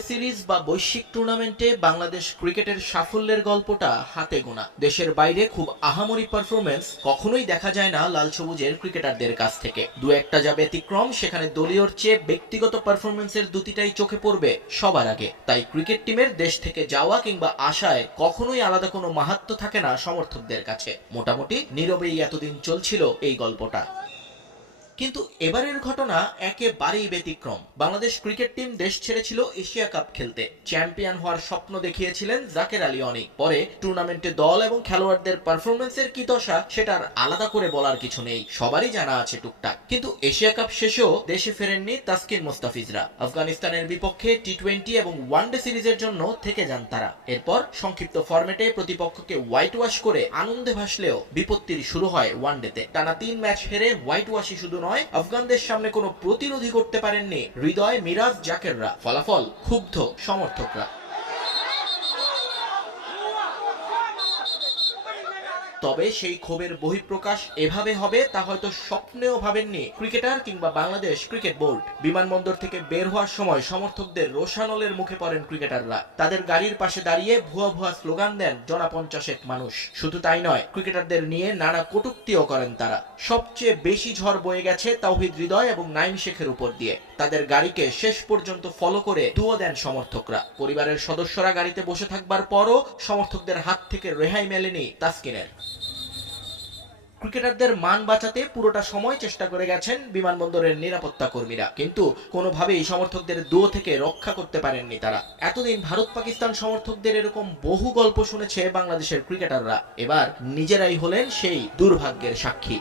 West series বা বৈশ্বিক টুর্নামেন্টে বাংলাদেশ ক্রিকেটের সাফল্যের গল্পটা হাতে গোনা। দেশের বাইরে খুব আহামরি পারফরমেন্স কখনোই দেখা যায় না লাল সবুজের ক্রিকেটারদের কাছ থেকে। দু একটা যা ব্যতিক্রম, সেখানে দলীয়র চেয়ে ব্যক্তিগত পারফরমেন্সের দুটিটাই চোখে পড়বে সবার আগে। তাই ক্রিকেট টিমের দেশ থেকে যাওয়া কিংবা আসায় কখনোই আলাদা কোনো মাহাত্ম্য থাকে না সমর্থকদের কাছে। মোটামুটি নীরবেই এতদিন চলছিল এই গল্পটা। কিন্তু এবারের ঘটনা একেবারেই ব্যতিক্রম। বাংলাদেশ ক্রিকেট টিম দেশ ছেড়েছিল এশিয়া কাপ খেলতে। চ্যাম্পিয়ন হওয়ার স্বপ্ন দেখিয়েছিলেন জাকের আলী অনেক। পরে টুর্নামেন্টে দল এবং খেলোয়াড়দের পারফরমেন্সের কি দশা, সেটার আলাদা করে বলার কিছু নেই, সবারই জানা আছে টুকটাক। কিন্তু এশিয়া কাপ শেষেও দেশে ফেরেননি তাসকিন মুস্তাফিজরা। আফগানিস্তানের বিপক্ষে টি-20 এবং ওয়ানডে সিরিজের জন্য থেকে যান তারা। এরপর সংক্ষিপ্ত ফরম্যাটে প্রতিপক্ষকে হোয়াইট ওয়াশ করে আনন্দে ভাসলেও বিপত্তির শুরু হয় ওয়ানডেতে। টানা 3 ম্যাচ হেরে হোয়াইট ওয়াশই শুধু নয়, আফগানদের সামনে কোনো প্রতিরোধী করতে পারেননি হৃদয়, মিরাজ, জাকেররা। ফলাফল ক্ষুব্ধ সমর্থকরা। তবে সেই ক্ষোভের বহিঃপ্রকাশ এভাবে হবে তা হয়তো স্বপ্নেও ভাবেননি ক্রিকেটার কিংবা বাংলাদেশ ক্রিকেট বোর্ড। বিমানবন্দর থেকে বের হওয়ার সময় সমর্থকদের রোষানলের মুখে পড়েন ক্রিকেটাররা। তাদের গাড়ির পাশে দাঁড়িয়ে ভুয়া ভুয়া স্লোগান দেন জনা 50 মানুষ। শুধু তাই নয়, ক্রিকেটারদের নিয়ে নানা কটূক্তিও করেন তারা। সবচেয়ে বেশি ঝড় বয়ে গেছে তাওহিদ হৃদয় এবং নাইম শেখের উপর দিয়ে। তাদের গাড়িকে শেষ পর্যন্ত ফলো করে দুয়ো দেন সমর্থকরা। পরিবারের সদস্যরা গাড়িতে বসে থাকবার পরও সমর্থকদের হাত থেকে রেহাই মেলেনি তাসকিনের। ক্রিকেটারদের মান বাঁচাতে পুরোটা সময় চেষ্টা করে গেছেন বিমানবন্দরের নিরাপত্তা কর্মীরা, কিন্তু কোনোভাবেই সমর্থকদের দুয়ো থেকে রক্ষা করতে পারেননি তারা। এতদিন ভারত পাকিস্তান সমর্থকদের এরকম বহু গল্প শুনেছে বাংলাদেশের ক্রিকেটাররা। এবার নিজেরাই হলেন সেই দুর্ভাগ্যের সাক্ষী।